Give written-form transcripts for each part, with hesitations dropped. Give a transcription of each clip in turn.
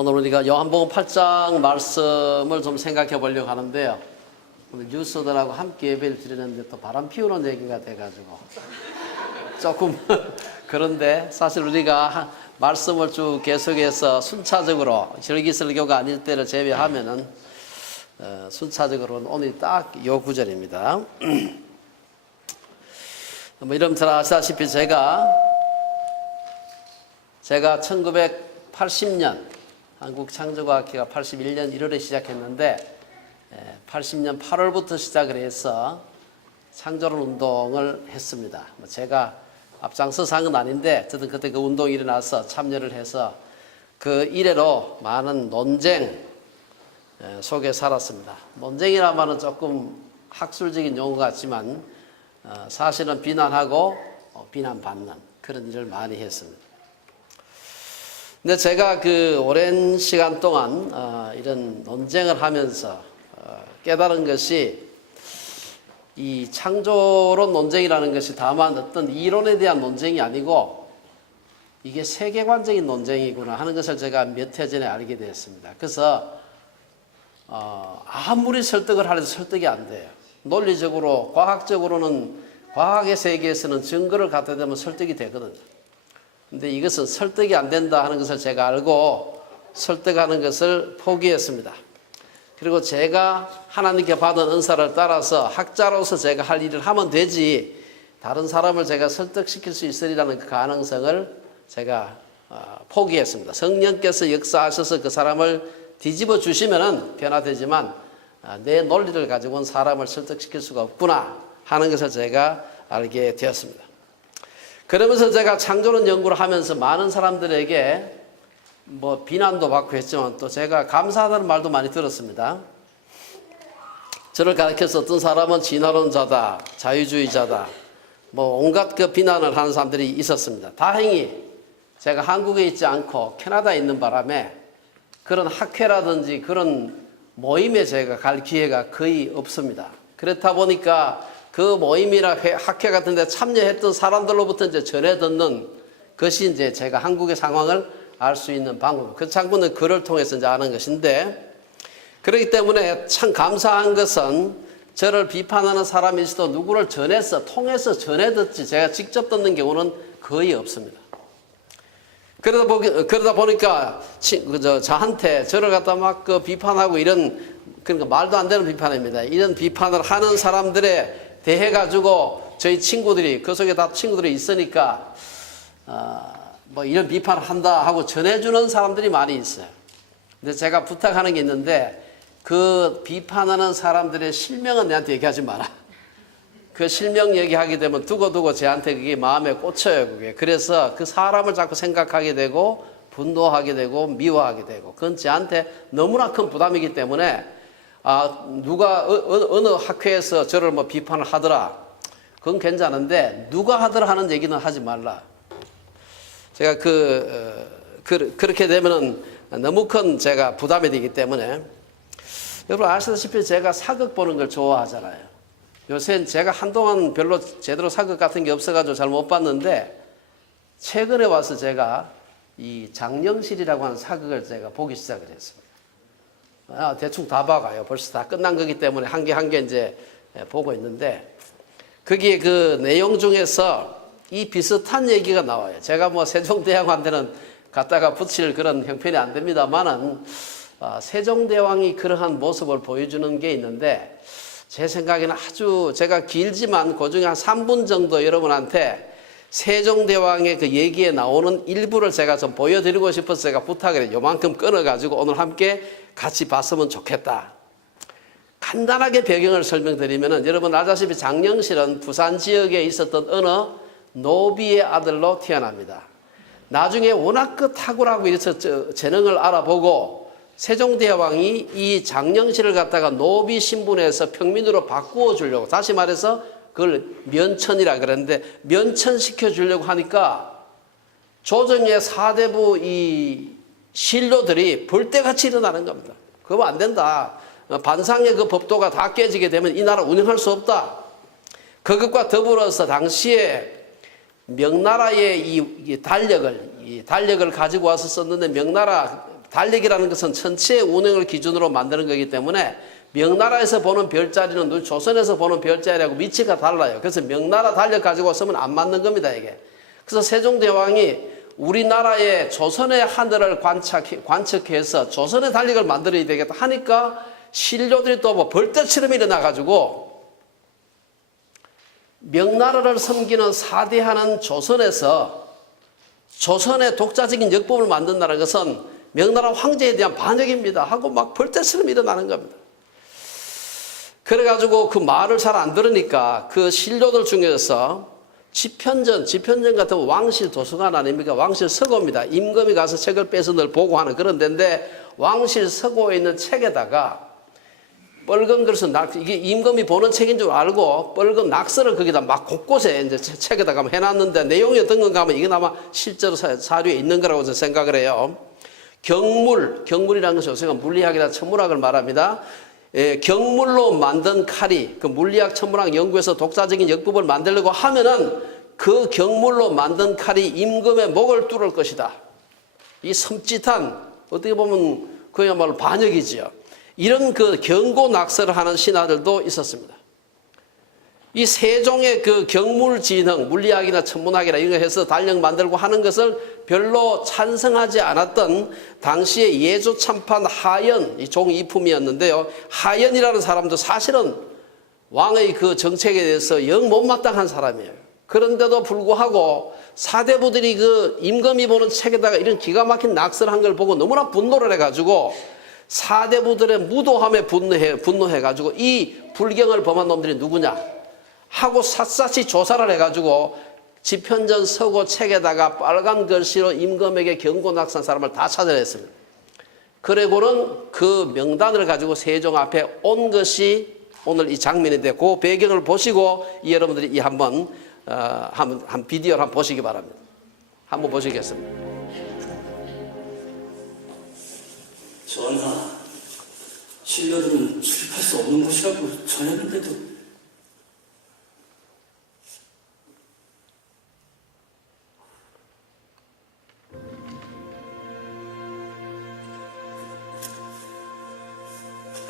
오늘 우리가 요한복음 8장 말씀을 좀 생각해 보려고 하는데요. 오늘 뉴스들하고 함께 예배를 드리는데 또 바람 피우는 얘기가 돼가지고 조금 그런데 사실 우리가 말씀을 쭉 계속해서 순차적으로 절기설교가 아닐 때를 제외하면은 순차적으로는 오늘 딱 요 구절입니다. 여러분 잘 아시다시피 제가 1980년 한국창조과학회가 81년 1월에 시작했는데 80년 8월부터 시작을 해서 창조론 운동을 했습니다. 제가 앞장서서 한 건 아닌데 어쨌든 그때 그 운동이 일어나서 참여를 해서 그 이래로 많은 논쟁 속에 살았습니다. 논쟁이라면은 조금 학술적인 용어 같지만 사실은 비난하고 비난받는 그런 일을 많이 했습니다. 근데 제가 그 오랜 시간 동안 이런 논쟁을 하면서 깨달은 것이 이 창조론 논쟁이라는 것이 다만 어떤 이론에 대한 논쟁이 아니고 이게 세계관적인 논쟁이구나 하는 것을 제가 몇 해 전에 알게 되었습니다. 그래서 아무리 설득을 하려도 설득이 안 돼요. 논리적으로 과학적으로는 과학의 세계에서는 증거를 갖다 대면 설득이 되거든요. 근데 이것은 설득이 안 된다 하는 것을 제가 알고 설득하는 것을 포기했습니다. 그리고 제가 하나님께 받은 은사를 따라서 학자로서 제가 할 일을 하면 되지 다른 사람을 제가 설득시킬 수 있으리라는 그 가능성을 제가 포기했습니다. 성령께서 역사하셔서 그 사람을 뒤집어 주시면은 변화되지만 내 논리를 가지고는 사람을 설득시킬 수가 없구나 하는 것을 제가 알게 되었습니다. 그러면서 제가 창조론 연구를 하면서 많은 사람들에게 뭐 비난도 받고 했지만 또 제가 감사하다는 말도 많이 들었습니다. 저를 가르쳐서 어떤 사람은 진화론자다, 자유주의자다, 뭐 온갖 그 비난을 하는 사람들이 있었습니다. 다행히 제가 한국에 있지 않고 캐나다에 있는 바람에 그런 학회라든지 그런 모임에 제가 갈 기회가 거의 없습니다. 그렇다 보니까 그 모임이나 학회 같은 데 참여했던 사람들로부터 이제 전해 듣는 것이 이제 제가 한국의 상황을 알 수 있는 방법. 그 창구는 글을 통해서 이제 아는 것인데 그렇기 때문에 참 감사한 것은 저를 비판하는 사람이 있어도 누구를 통해서 전해 듣지 제가 직접 듣는 경우는 거의 없습니다. 그러다 보니까 저한테 저를 갖다 막 그 비판하고 이런 그러니까 말도 안 되는 비판입니다. 이런 비판을 하는 사람들의 대해 가지고 저희 친구들이 그 속에 다 친구들이 있으니까 뭐 이런 비판을 한다 하고 전해주는 사람들이 많이 있어요. 근데 제가 부탁하는 게 있는데 그 비판하는 사람들의 실명은 내한테 얘기하지 마라. 그 실명 얘기하게 되면 두고두고 저한테 그게 마음에 꽂혀요. 그게. 그래서 그 사람을 자꾸 생각하게 되고 분노하게 되고 미워하게 되고 그건 저한테 너무나 큰 부담이기 때문에 누가 어느 학회에서 저를 뭐 비판을 하더라 그건 괜찮은데 누가 하더라 하는 얘기는 하지 말라. 제가 그렇게 되면은 너무 큰 제가 부담이 되기 때문에 여러분 아시다시피 제가 사극 보는 걸 좋아하잖아요. 요새 제가 한동안 별로 제대로 사극 같은 게 없어가지고 잘 못 봤는데 최근에 와서 제가 이 장영실이라고 하는 사극을 제가 보기 시작을 했습니다. 대충 다 봐가요. 벌써 다 끝난 거기 때문에 한 개 한 개 이제 보고 있는데 거기에 그 내용 중에서 이 비슷한 얘기가 나와요. 제가 뭐 세종대왕한테는 갖다가 붙일 그런 형편이 안 됩니다만은 세종대왕이 그러한 모습을 보여주는 게 있는데 제 생각에는 아주 제가 길지만 그 중에 한 3분 정도 여러분한테 세종대왕의 그 얘기에 나오는 일부를 제가 좀 보여드리고 싶어서 제가 부탁을 해요. 요만큼 끊어가지고 오늘 함께 같이 봤으면 좋겠다. 간단하게 배경을 설명드리면은 여러분 알다시피 장영실은 부산 지역에 있었던 어느 노비의 아들로 태어납니다. 나중에 워낙 그 탁월하고 이래서 재능을 알아보고 세종대왕이 이 장영실을 갖다가 노비 신분에서 평민으로 바꾸어 주려고 다시 말해서 그걸 면천이라 그랬는데 면천시켜 주려고 하니까 조정의 사대부 이 신료들이 볼때같이 일어나는 겁니다. 그거 안 된다. 반상의 그 법도가 다 깨지게 되면 이 나라 운영할 수 없다. 그것과 더불어서 당시에 명나라의 이 달력을 가지고 와서 썼는데 명나라 달력이라는 것은 전체 운행을 기준으로 만드는 거기 때문에 명나라에서 보는 별자리는 조선에서 보는 별자리하고 위치가 달라요. 그래서 명나라 달력 가지고 쓰면 안 맞는 겁니다, 이게. 그래서 세종대왕이 우리나라의 조선의 하늘을 관측해서 조선의 달력을 만들어야 되겠다 하니까 신료들이 또 뭐 벌떼처럼 일어나가지고 명나라를 섬기는 사대하는 조선에서 조선의 독자적인 역법을 만든다는 것은 명나라 황제에 대한 반역입니다 하고 막 벌떼처럼 일어나는 겁니다. 그래가지고 그 말을 잘 안 들으니까 그 신료들 중에서 지편전 같은 왕실 도서관 아닙니까? 왕실 서고입니다. 임금이 가서 책을 빼서 늘 보고하는 그런 데인데 왕실 서고에 있는 책에다가 뻘건 글을 이게 임금이 보는 책인 줄 알고 뻘건 낙서를 거기다 막 곳곳에 이제 책에다가 해놨는데 내용이 어떤 건가 하면 이건 아마 실제로 사료에 있는 거라고 저는 생각을 해요. 경물이라는 것이 우리가 물리학이나 천문학을 말합니다. 경물로 만든 칼이 그 물리학, 천문학 연구에서 독자적인 역법을 만들려고 하면은 그 경물로 만든 칼이 임금의 목을 뚫을 것이다. 이 섬찟한 어떻게 보면 그야말로 반역이지요. 이런 그 경고 낙서를 하는 신하들도 있었습니다. 이 세종의 그 경물지능, 물리학이나 천문학이나 이런 거 해서 달력 만들고 하는 것을 별로 찬성하지 않았던 당시의 예조참판 하연, 이 종이품이었는데요. 하연이라는 사람도 사실은 왕의 그 정책에 대해서 영 못마땅한 사람이에요. 그런데도 불구하고 사대부들이 그 임금이 보는 책에다가 이런 기가 막힌 낙서를 한 걸 보고 너무나 분노를 해가지고 사대부들의 무도함에 분노해가지고 이 불경을 범한 놈들이 누구냐 하고 샅샅이 조사를 해가지고 지편전 서고 책에다가 빨간 글씨로 임금에게 경고 낙서한 사람을 다 찾아냈습니다. 그리고는 그 명단을 가지고 세종 앞에 온 것이 오늘 이 장면인데 그 배경을 보시고 여러분들이 이 한번 비디오를 한번 보시기 바랍니다. 한번 보시겠습니다. 전하, 신료들은 출입할 수 없는 곳이라고 전했는데도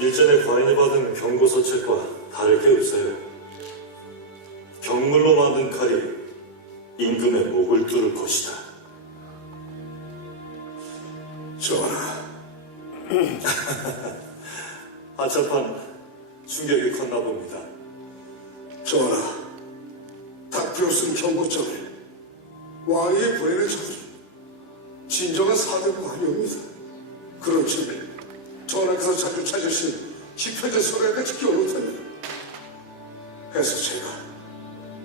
일전에 과인이 받은 경고서책과 다를 게 없어요. 경물로 만든 칼이 임금의 목을 뚫을 것이다. 전하, 하차판 충격이 컸나 봅니다. 전하, 닥표 쓴 경고장을 왕에게 보내는 자들은 진정한 사대부가 아니옵니다. 그렇지 전하께서 자주 찾으신 지편전 서로에게 지켜 못하면 해서 제가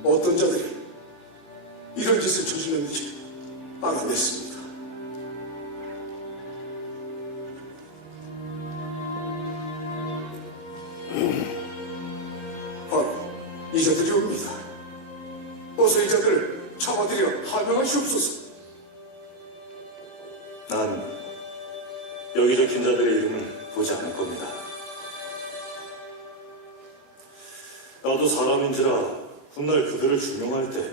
어떤 자들이 이런 짓을 저질렀는지 알아냈습니다. 바로 이 자들이 옵니다. 어서 이 자들을 잡아들여 하명하시옵소서. 난 여기 적힌 자들의 이름을 보지 않을 겁니다. 나도 사람인지라 훗날 그들을 중용할 때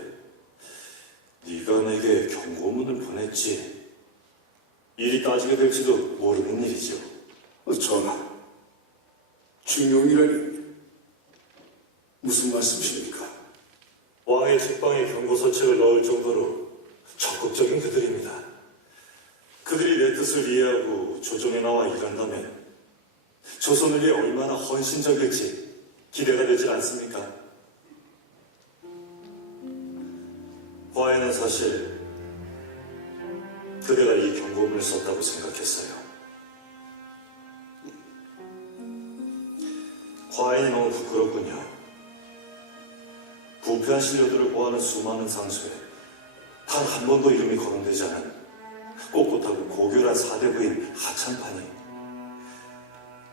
네가 내게 경고문을 보냈지 일이 따지게 될지도 모르는 일이죠. 전하, 중용이라니 무슨 말씀이십니까? 왕의 책방에 경고서책을 넣을 정도로 적극적인 그들입니다. 그들이 내 뜻을 이해하고 조정에 나와 일한다면 조선을 위해 얼마나 헌신적일지 기대가 되질 않습니까? 과인은 사실 그대가 이 경고문을 썼다고 생각했어요. 과인이 너무 부끄럽군요. 부패한 신료들을 보호하는 수많은 상수에 단 한 번도 이름이 거론되지 않은 꼿꼿하고 고결한 사대부인 하찬판이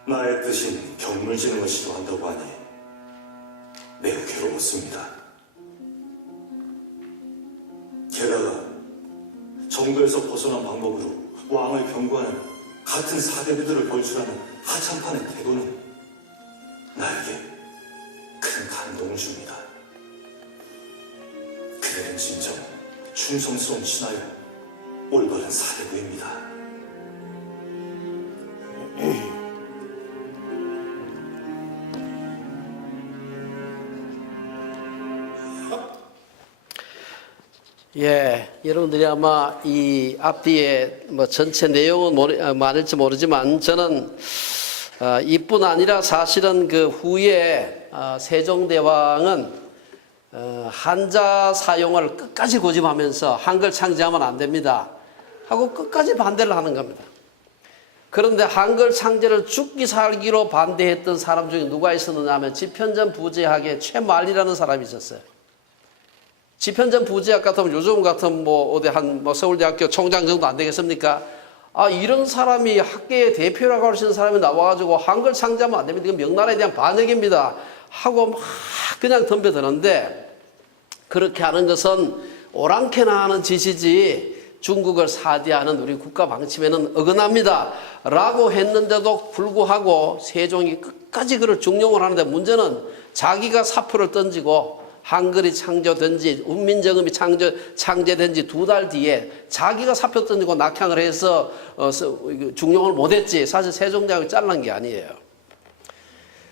나의 뜻인 경물지능을 시도한다고 하니 매우 괴로웠습니다. 게다가 정도에서 벗어난 방법으로 왕을 경고하는 같은 사대부들을 벌출하는 하찬판의 태도는 나에게 큰 감동을 줍니다. 그들은 진정 충성스러운 신하여 올바른 사대부입니다. 예, 여러분들이 아마 이 앞뒤에 뭐 전체 내용은 많을지 모르지만 저는 이뿐 아니라 사실은 그 후에 세종대왕은 한자 사용을 끝까지 고집하면서 한글 창제하면 안 됩니다 하고 끝까지 반대를 하는 겁니다. 그런데 한글 창제를 죽기 살기로 반대했던 사람 중에 누가 있었느냐 하면 지편전 부제학의 최말리라는 사람이 있었어요. 지편전 부제학 같으면 요즘 같은 뭐 어디 뭐 서울대학교 총장 정도 안 되겠습니까? 이런 사람이 학계의 대표라고 할 수 있는 사람이 나와가지고 한글 창제하면 안 됩니다. 이건 명나라에 대한 반역입니다. 하고 막 그냥 덤벼드는데 그렇게 하는 것은 오랑캐나 하는 짓이지 중국을 사대하는 우리 국가 방침에는 어긋납니다. 라고 했는데도 불구하고 세종이 끝까지 그를 중용을 하는데 문제는 자기가 사표를 던지고 한글이 창조된 지 훈민정음이 창제된 지 2달 뒤에 자기가 사표 던지고 낙향을 해서 중용을 못했지 사실 세종대왕이 잘난 게 아니에요.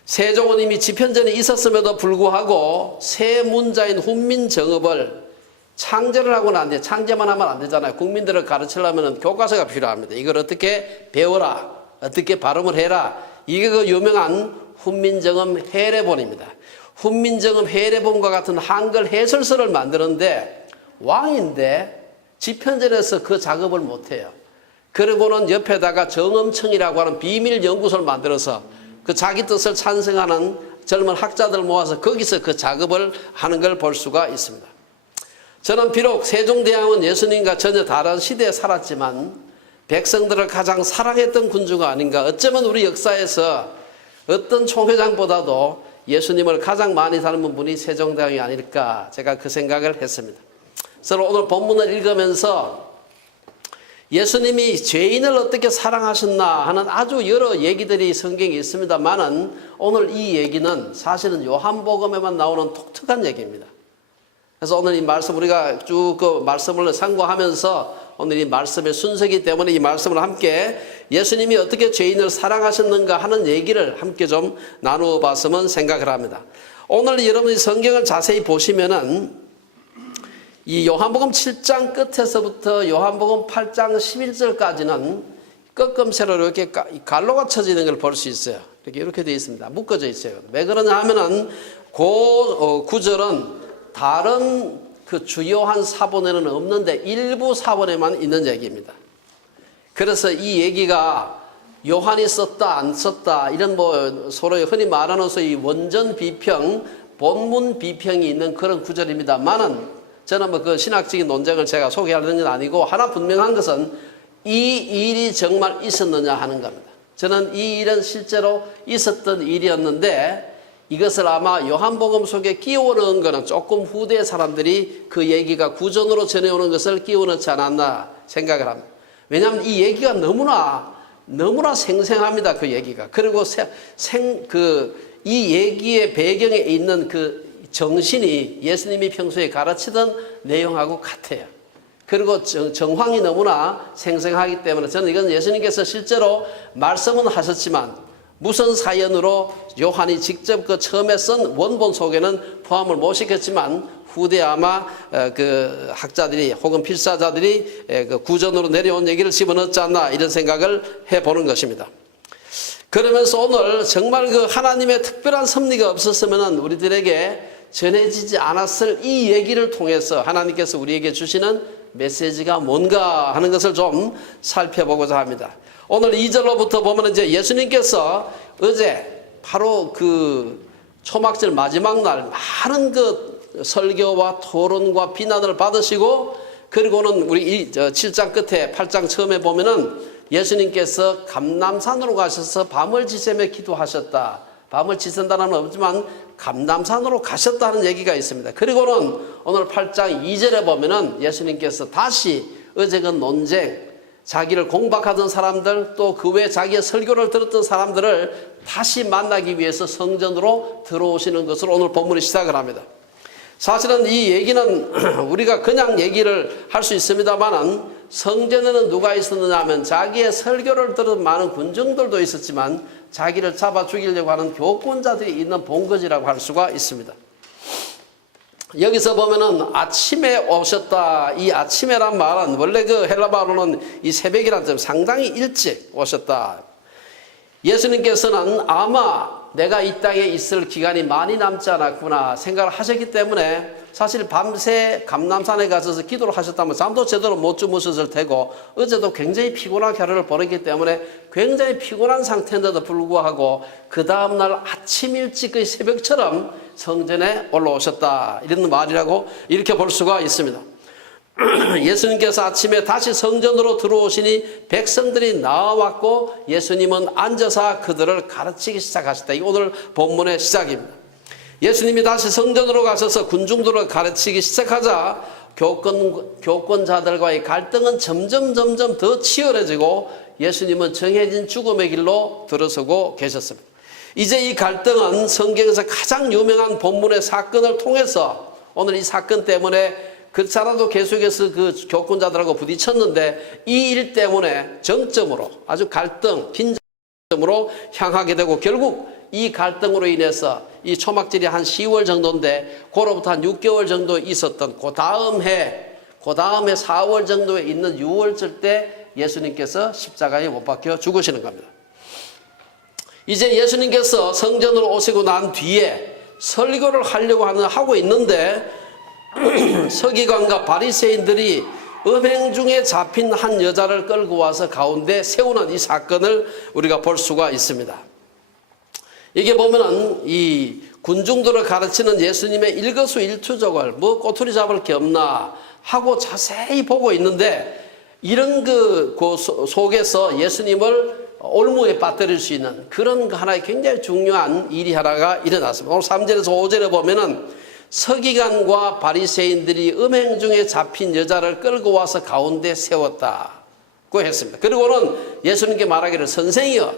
세종은 이미 지편전에 있었음에도 불구하고 새 문자인 훈민정음을 창제를 하고는 안 돼. 창제만 하면 안 되잖아요. 국민들을 가르치려면 교과서가 필요합니다. 이걸 어떻게 배워라. 어떻게 발음을 해라. 이게 그 유명한 훈민정음 해례본입니다. 훈민정음 해례본과 같은 한글 해설서를 만드는데 왕인데 지편전에서 그 작업을 못해요. 그리고는 옆에다가 정음청이라고 하는 비밀 연구소를 만들어서 그 자기 뜻을 찬성하는 젊은 학자들 모아서 거기서 그 작업을 하는 걸 볼 수가 있습니다. 저는 비록 세종대왕은 예수님과 전혀 다른 시대에 살았지만 백성들을 가장 사랑했던 군주가 아닌가. 어쩌면 우리 역사에서 어떤 총회장보다도 예수님을 가장 많이 닮은 분이 세종대왕이 아닐까 제가 그 생각을 했습니다. 그래서 오늘 본문을 읽으면서 예수님이 죄인을 어떻게 사랑하셨나 하는 아주 여러 얘기들이 성경에 있습니다만은 오늘 이 얘기는 사실은 요한복음에만 나오는 독특한 얘기입니다. 그래서 오늘 이 말씀 우리가 쭉 그 말씀을 상고하면서 오늘 이 말씀의 순서이기 때문에 이 말씀을 함께 예수님이 어떻게 죄인을 사랑하셨는가 하는 얘기를 함께 좀 나누어 봤으면 생각을 합니다. 오늘 여러분이 성경을 자세히 보시면은 이 요한복음 7장 끝에서부터 요한복음 8장 11절까지는 꺾음새로 이렇게 갈로가 쳐지는 걸 볼 수 있어요. 이렇게 되어 있습니다. 묶어져 있어요. 왜 그러냐 하면은 그 구절은 다른 그 주요한 사본에는 없는데 일부 사본에만 있는 얘기입니다. 그래서 이 얘기가 요한이 썼다 안 썼다 이런 뭐 서로 흔히 말하는 소위 원전 비평, 본문 비평이 있는 그런 구절입니다만은 저는 뭐 그 신학적인 논쟁을 제가 소개하는 건 아니고 하나 분명한 것은 이 일이 정말 있었느냐 하는 겁니다. 저는 이 일은 실제로 있었던 일이었는데 이것을 아마 요한복음 속에 끼워 넣은 것은 조금 후대 사람들이 그 얘기가 구전으로 전해오는 것을 끼워 넣지 않았나 생각을 합니다. 왜냐하면 이 얘기가 너무나 생생합니다. 그 얘기가. 그리고 이 얘기의 배경에 있는 그 정신이 예수님이 평소에 가르치던 내용하고 같아요. 그리고 정황이 너무나 생생하기 때문에 저는 이건 예수님께서 실제로 말씀은 하셨지만 무슨 사연으로 요한이 직접 그 처음에 쓴 원본 속에는 포함을 못 시켰지만 후대 아마 그 학자들이 혹은 필사자들이 그 구전으로 내려온 얘기를 집어넣지 않나 이런 생각을 해보는 것입니다. 그러면서 오늘 정말 그 하나님의 특별한 섭리가 없었으면 우리들에게 전해지지 않았을 이 얘기를 통해서 하나님께서 우리에게 주시는 메시지가 뭔가 하는 것을 좀 살펴보고자 합니다. 오늘 2절로부터 보면 이제 예수님께서 어제 바로 그 초막절 마지막 날 많은 그 설교와 토론과 비난을 받으시고 그리고는 우리 7장 끝에 8장 처음에 보면은 예수님께서 감람산으로 가셔서 밤을 지새며 기도하셨다. 밤을 지샌다는 건 없지만 감람산으로 가셨다는 얘기가 있습니다. 그리고는 오늘 8장 2절에 보면은 예수님께서 다시 어제 그 논쟁 자기를 공박하던 사람들 또 그 외에 자기의 설교를 들었던 사람들을 다시 만나기 위해서 성전으로 들어오시는 것으로 오늘 본문이 시작을 합니다. 사실은 이 얘기는 우리가 그냥 얘기를 할 수 있습니다만은 성전에는 누가 있었느냐 하면 자기의 설교를 들은 많은 군중들도 있었지만 자기를 잡아 죽이려고 하는 교권자들이 있는 본거지라고 할 수가 있습니다. 여기서 보면은 아침에 오셨다. 이 아침에란 말은 원래 그 헬라말로는 이 새벽이라는 점 상당히 일찍 오셨다. 예수님께서는 아마 내가 이 땅에 있을 기간이 많이 남지 않았구나 생각을 하셨기 때문에 사실 밤새 감람산에 가셔서 기도를 하셨다면 잠도 제대로 못 주무셨을 테고 어제도 굉장히 피곤한 하루를 보냈기 때문에 굉장히 피곤한 상태인데도 불구하고 그 다음날 아침 일찍 그 새벽처럼 성전에 올라오셨다. 이런 말이라고 이렇게 볼 수가 있습니다. 예수님께서 아침에 다시 성전으로 들어오시니 백성들이 나와왔고 예수님은 앉아서 그들을 가르치기 시작하셨다. 이 오늘 본문의 시작입니다. 예수님이 다시 성전으로 가셔서 군중들을 가르치기 시작하자 교권자들과의 갈등은 점점 더 치열해지고 예수님은 정해진 죽음의 길로 들어서고 계셨습니다. 이제 이 갈등은 성경에서 가장 유명한 본문의 사건을 통해서 오늘 이 사건 때문에 그렇잖아도 계속해서 그 교권자들하고 부딪혔는데 이 일 때문에 정점으로 아주 갈등, 빈점으로 향하게 되고 결국 이 갈등으로 인해서 이 초막절이 한 10월 정도인데 그로부터 한 6개월 정도 있었던 그 다음에 4월 정도에 있는 6월절 때 예수님께서 십자가에 못 박혀 죽으시는 겁니다. 이제 예수님께서 성전으로 오시고 난 뒤에 설교를 하고 있는데 서기관과 바리새인들이 음행 중에 잡힌 한 여자를 끌고 와서 가운데 세우는 이 사건을 우리가 볼 수가 있습니다. 이게 보면은 이 군중들을 가르치는 예수님의 일거수일투족을 뭐 꼬투리 잡을 게 없나 하고 자세히 보고 있는데 이런 그 속에서 예수님을 올무에 빠뜨릴 수 있는 그런 하나의 굉장히 중요한 일이 하나가 일어났습니다. 오늘 3절에서 5절에 보면은 서기관과 바리새인들이 음행 중에 잡힌 여자를 끌고 와서 가운데 세웠다고 했습니다. 그리고는 예수님께 말하기를 선생이여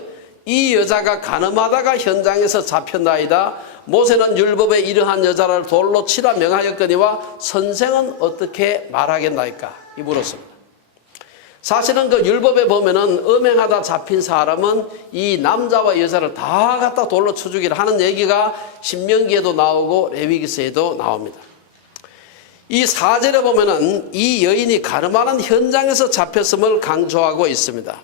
이 여자가 가늠하다가 현장에서 잡혔나이다. 모세는 율법에 이러한 여자를 돌로 치라 명하였거니와 선생은 어떻게 말하겠나이까? 이 물었습니다. 사실은 그 율법에 보면은 음행하다 잡힌 사람은 이 남자와 여자를 다 갖다 돌로 쳐 죽이라 하는 얘기가 신명기에도 나오고 레위기서에도 나옵니다. 이 4절에 보면은 이 여인이 가늠하는 현장에서 잡혔음을 강조하고 있습니다.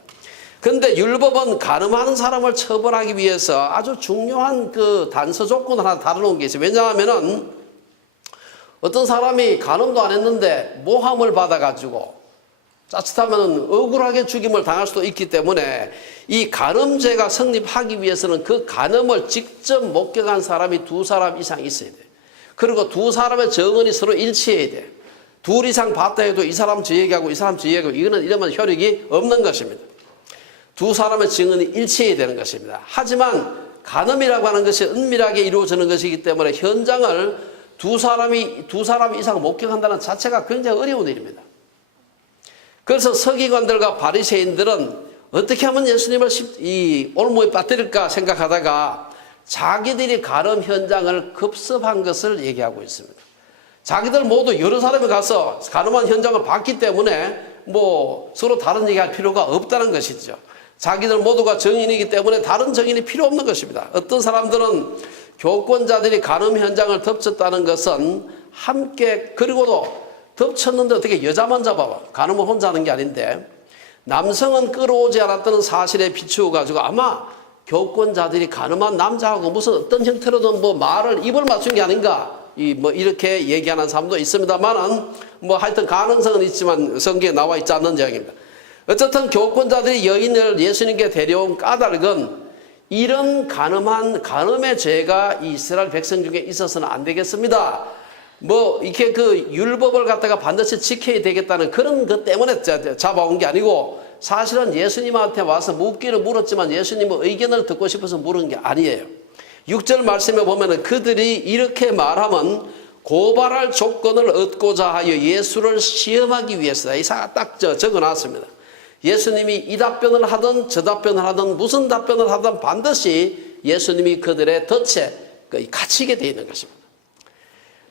그런데 율법은 가늠하는 사람을 처벌하기 위해서 아주 중요한 그 단서 조건을 하나 다뤄놓은 게 있어요. 왜냐하면은 어떤 사람이 가늠도 안 했는데 모함을 받아가지고 자칫하면 억울하게 죽임을 당할 수도 있기 때문에 이 간음죄가 성립하기 위해서는 그 간음을 직접 목격한 사람이 2사람 이상 있어야 돼. 그리고 2사람의 정언이 서로 일치해야 돼. 2 이상 봤다 해도 이 사람 저 얘기하고 이 사람 저 얘기하고 이러면 효력이 없는 것입니다. 2사람의 증언이 일치해야 되는 것입니다. 하지만 간음이라고 하는 것이 은밀하게 이루어지는 것이기 때문에 현장을 2사람 이상 목격한다는 자체가 굉장히 어려운 일입니다. 그래서 서기관들과 바리새인들은 어떻게 하면 예수님을 이 올무에 빠뜨릴까 생각하다가 자기들이 간음 현장을 급습한 것을 얘기하고 있습니다. 자기들 모두 여러 사람이 가서 간음한 현장을 봤기 때문에 뭐 서로 다른 얘기할 필요가 없다는 것이죠. 자기들 모두가 정인이기 때문에 다른 정인이 필요 없는 것입니다. 어떤 사람들은 교권자들이 간음 현장을 덮쳤다는 것은 함께 그리고도 덮쳤는데 어떻게 여자만 잡아봐. 간음은 혼자 하는 게 아닌데 남성은 끌어오지 않았다는 사실에 비추어 가지고 아마 교권자들이 간음한 남자하고 무슨 어떤 형태로든 뭐 말을 입을 맞춘 게 아닌가 뭐 이렇게 얘기하는 사람도 있습니다만은 뭐 하여튼 가능성은 있지만 성경에 나와 있지 않는 이야기입니다. 어쨌든 교권자들이 여인을 예수님께 데려온 까닭은 이런 간음의 죄가 이스라엘 백성 중에 있어서는 안 되겠습니다. 뭐 이렇게 그 율법을 갖다가 반드시 지켜야 되겠다는 그런 것 때문에 잡아온 게 아니고 사실은 예수님한테 와서 묻기를 물었지만 예수님의 의견을 듣고 싶어서 물은 게 아니에요. 6절 말씀에 보면은 그들이 이렇게 말하면 고발할 조건을 얻고자 하여 예수를 시험하기 위해서다. 이사가 딱 적어놨습니다. 예수님이 이 답변을 하든 저 답변을 하든 무슨 답변을 하든 반드시 예수님이 그들의 덫에 갇히게 되어 있는 것입니다.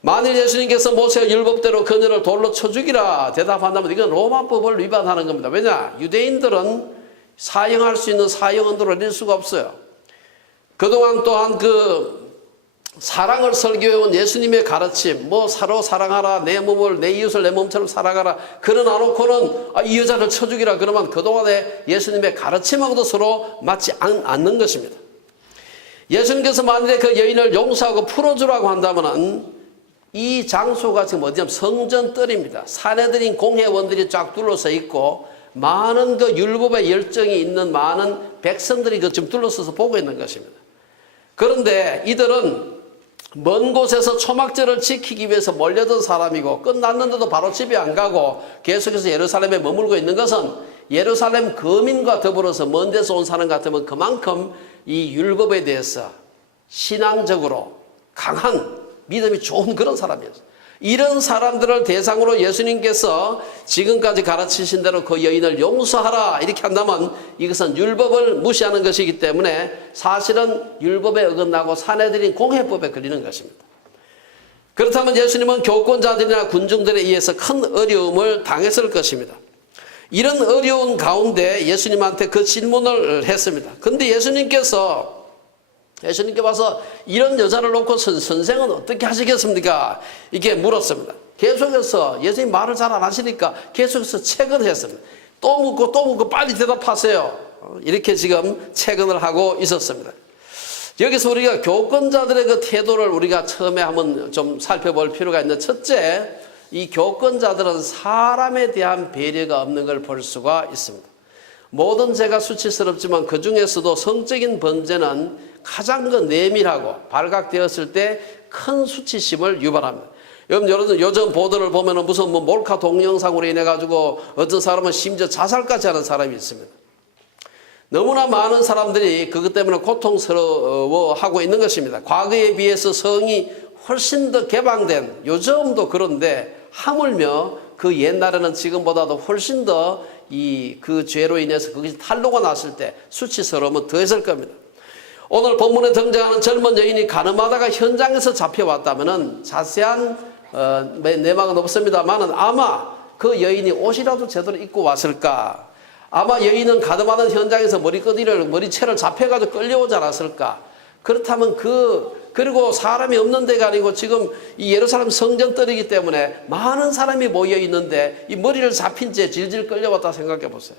만일 예수님께서 모세 율법대로 그녀를 돌로 쳐 죽이라 대답한다면 이건 로마법을 위반하는 겁니다. 왜냐? 유대인들은 사형할 수 있는 사형언도를 낼 수가 없어요. 그동안 또한 그 사랑을 설교해온 예수님의 가르침, 뭐 서로 사랑하라, 내 몸을 내 이웃을 내 몸처럼 사랑하라, 그러나 놓고는 이 여자를 쳐 죽이라 그러면 그동안의 예수님의 가르침하고도 서로 맞지 않는 것입니다. 예수님께서 만일에 그 여인을 용서하고 풀어주라고 한다면 이 장소가 지금 어디냐면 성전뜰입니다. 사내들인 공회원들이 쫙 둘러서 있고 많은 그 율법의 열정이 있는 많은 백성들이 그 지금 둘러서서 보고 있는 것입니다. 그런데 이들은 먼 곳에서 초막절을 지키기 위해서 몰려든 사람이고 끝났는데도 바로 집에 안 가고 계속해서 예루살렘에 머물고 있는 것은 예루살렘 거민과 더불어서 먼 데서 온 사람 같으면 그만큼 이 율법에 대해서 신앙적으로 강한 믿음이 좋은 그런 사람이었어요. 이런 사람들을 대상으로 예수님께서 지금까지 가르치신 대로 그 여인을 용서하라 이렇게 한다면 이것은 율법을 무시하는 것이기 때문에 사실은 율법에 어긋나고 사내들인 공회법에 걸리는 것입니다. 그렇다면 예수님은 교권자들이나 군중들에 의해서 큰 어려움을 당했을 것입니다. 이런 어려운 가운데 예수님한테 그 질문을 했습니다. 그런데 예수님께서 와서 이런 여자를 놓고 선생은 어떻게 하시겠습니까? 이렇게 물었습니다. 계속해서 예수님 말을 잘 안 하시니까 계속해서 체근을 했습니다. 또 묻고 빨리 대답하세요. 이렇게 지금 체근을 하고 있었습니다. 여기서 우리가 교권자들의 그 태도를 우리가 처음에 한번 좀 살펴볼 필요가 있는데, 첫째, 이 교권자들은 사람에 대한 배려가 없는 걸 볼 수가 있습니다. 모든 죄가 수치스럽지만 그 중에서도 성적인 범죄는 가장 그 내밀하고 발각되었을 때 큰 수치심을 유발합니다. 여러분 요즘 보도를 보면은 무슨 뭐 몰카 동영상으로 인해 가지고 어떤 사람은 심지어 자살까지 하는 사람이 있습니다. 너무나 많은 사람들이 그것 때문에 고통스러워하고 있는 것입니다. 과거에 비해서 성이 훨씬 더 개방된 요즘도 그런데 하물며 그 옛날에는 지금보다도 훨씬 더 그 죄로 인해서 그것이 탄로가 났을 때 수치스러움은 더했을 겁니다. 오늘 본문에 등장하는 젊은 여인이 가늠하다가 현장에서 잡혀왔다면 자세한 내막은 없습니다만 아마 그 여인이 옷이라도 제대로 입고 왔을까, 아마 여인은 가늠하는 현장에서 머리채를 잡혀가지고 끌려오지 않았을까. 그렇다면 그리고 사람이 없는 데가 아니고 지금 이 예루살렘 성전뜰이기 때문에 많은 사람이 모여 있는데 이 머리를 잡힌 채 질질 끌려왔다 생각해 보세요.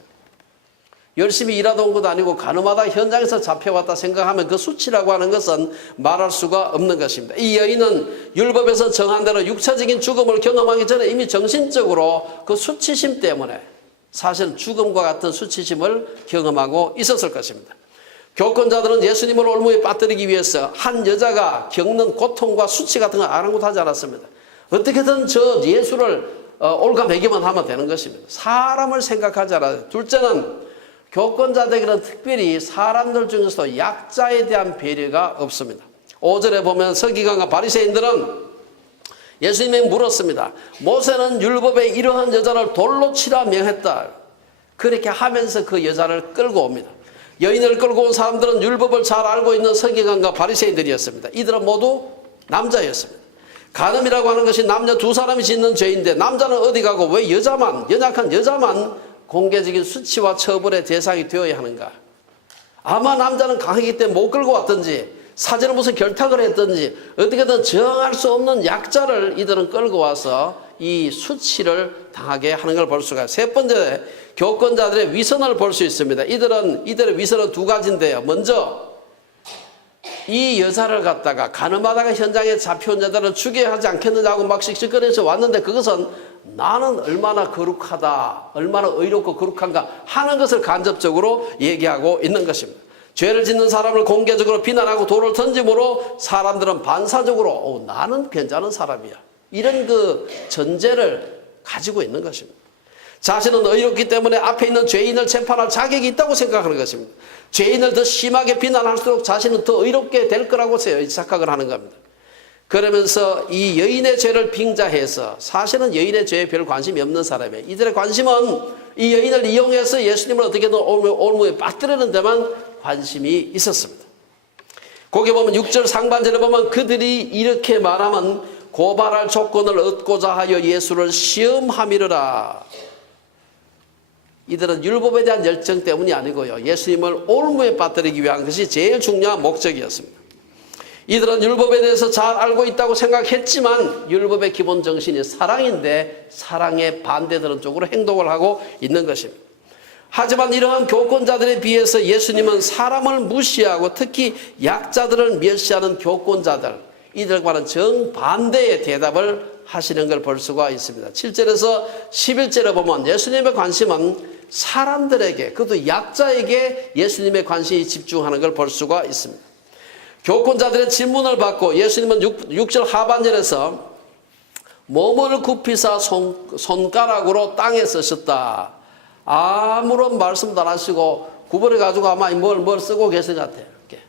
열심히 일하다 온 것도 아니고 가늠하다 현장에서 잡혀왔다 생각하면 그 수치라고 하는 것은 말할 수가 없는 것입니다. 이 여인은 율법에서 정한 대로 육체적인 죽음을 경험하기 전에 이미 정신적으로 그 수치심 때문에 사실 죽음과 같은 수치심을 경험하고 있었을 것입니다. 교권자들은 예수님을 올무에 빠뜨리기 위해서 한 여자가 겪는 고통과 수치 같은 걸 아랑곳하지 않았습니다. 어떻게든 저 예수를 올가매기만 하면 되는 것입니다. 사람을 생각하지 않아요. 둘째는 교권자들에게는 특별히 사람들 중에서도 약자에 대한 배려가 없습니다. 5절에 보면 서기관과 바리새인들은 예수님에게 물었습니다. 모세는 율법에 이러한 여자를 돌로 치라 명했다. 그렇게 하면서 그 여자를 끌고 옵니다. 여인을 끌고 온 사람들은 율법을 잘 알고 있는 서기관과 바리새인들이었습니다. 이들은 모두 남자였습니다. 간음이라고 하는 것이 남녀 두 사람이 짓는 죄인데 남자는 어디 가고 왜 연약한 여자만 공개적인 수치와 처벌의 대상이 되어야 하는가? 아마 남자는 강하기 때문에 못 끌고 왔든지 사전에 무슨 결탁을 했든지 어떻게든 정할 수 없는 약자를 이들은 끌고 와서 이 수치를 당하게 하는 걸 볼 수가 있어요. 세 번째, 교권자들의 위선을 볼 수 있습니다. 이들의 위선은 두 가지인데요. 먼저 이 여자를 갖다가 가늠하다가 현장에 잡혀온 여자를 죽여야 하지 않겠느냐고 막 씩씩거려서 왔는데 그것은 나는 얼마나 거룩하다, 얼마나 의롭고 거룩한가 하는 것을 간접적으로 얘기하고 있는 것입니다. 죄를 짓는 사람을 공개적으로 비난하고 돌을 던짐으로 사람들은 반사적으로 나는 괜찮은 사람이야, 이런 그 전제를 가지고 있는 것입니다. 자신은 의롭기 때문에 앞에 있는 죄인을 재판할 자격이 있다고 생각하는 것입니다. 죄인을 더 심하게 비난할수록 자신은 더 의롭게 될 거라고 착각을 하는 겁니다. 그러면서 이 여인의 죄를 빙자해서 사실은 여인의 죄에 별 관심이 없는 사람이에요. 이들의 관심은 이 여인을 이용해서 예수님을 어떻게든 올무에 빠뜨리는 데만 관심이 있었습니다. 거기 보면 6절 상반절에 보면 그들이 이렇게 말하면 고발할 조건을 얻고자 하여 예수를 시험함이로라. 이들은 율법에 대한 열정 때문이 아니고요, 예수님을 올무에 빠뜨리기 위한 것이 제일 중요한 목적이었습니다. 이들은 율법에 대해서 잘 알고 있다고 생각했지만 율법의 기본 정신이 사랑인데 사랑의 반대되는 쪽으로 행동을 하고 있는 것입니다. 하지만 이러한 교권자들에 비해서 예수님은 사람을 무시하고 특히 약자들을 멸시하는 교권자들, 이들과는 정반대의 대답을 하시는 걸 볼 수가 있습니다. 7절에서 11절에 보면 예수님의 관심은 사람들에게, 그것도 약자에게 예수님의 관심이 집중하는 걸 볼 수가 있습니다. 교권자들의 질문을 받고 예수님은 6절 하반절에서 몸을 굽히사 손가락으로 땅에 쓰셨다. 아무런 말씀도 안 하시고 구부려 가지고 아마 뭘 쓰고 계신 것 같아요. 이렇게.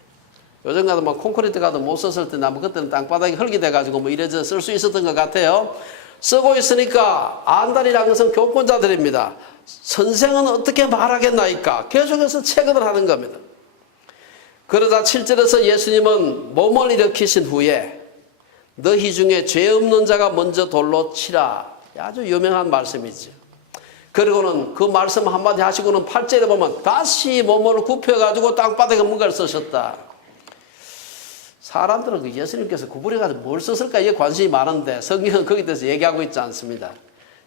요즘 가도 뭐 콘크리트 가도 못 썼을 텐데 아마 그때는 땅바닥이 흙이 돼가지고 뭐 이래저래 쓸 수 있었던 것 같아요. 쓰고 있으니까 안달이라는 것은 교권자들입니다. 선생은 어떻게 말하겠나이까? 계속해서 체거를 하는 겁니다. 그러자 7절에서 예수님은 몸을 일으키신 후에 너희 중에 죄 없는 자가 먼저 돌로 치라. 아주 유명한 말씀이죠. 그리고는 그 말씀 한마디 하시고는 8절에 보면 다시 몸을 굽혀가지고 땅바닥에 뭔가를 쓰셨다. 사람들은 그 예수님께서 구부려가지고 뭘 썼을까 이게 관심이 많은데 성경은 거기에 대해서 얘기하고 있지 않습니다.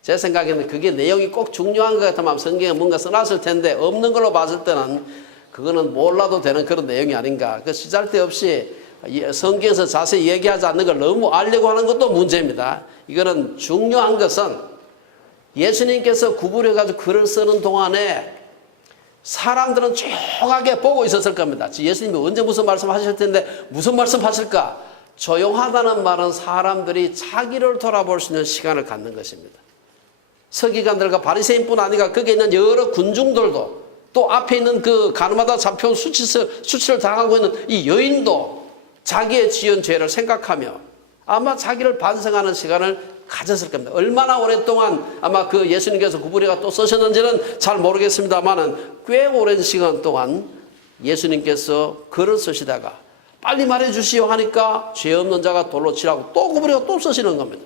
제 생각에는 그게 내용이 꼭 중요한 것 같으면 성경에 뭔가 써놨을 텐데 없는 걸로 봤을 때는 그거는 몰라도 되는 그런 내용이 아닌가. 그 시잘데없이 성경에서 자세히 얘기하지 않는 걸 너무 알려고 하는 것도 문제입니다. 이거는 중요한 것은 예수님께서 구부려가지고 글을 쓰는 동안에 사람들은 조용하게 보고 있었을 겁니다. 예수님이 언제 무슨 말씀 하실 텐데 무슨 말씀 하실까? 조용하다는 말은 사람들이 자기를 돌아볼 수 있는 시간을 갖는 것입니다. 서기관들과 바리새인뿐 아니라 거기에 있는 여러 군중들도 또 앞에 있는 그 가늠하다 잡혀온 수치를 당하고 있는 이 여인도 자기의 지은 죄를 생각하며 아마 자기를 반성하는 시간을 가졌을 겁니다. 얼마나 오랫동안 아마 그 예수님께서 구부려가 또 쓰셨는지는 잘 모르겠습니다만은 꽤 오랜 시간 동안 예수님께서 글을 쓰시다가 빨리 말해 주시오 하니까 죄 없는 자가 돌로 치라고 또 구부려가 또 쓰시는 겁니다.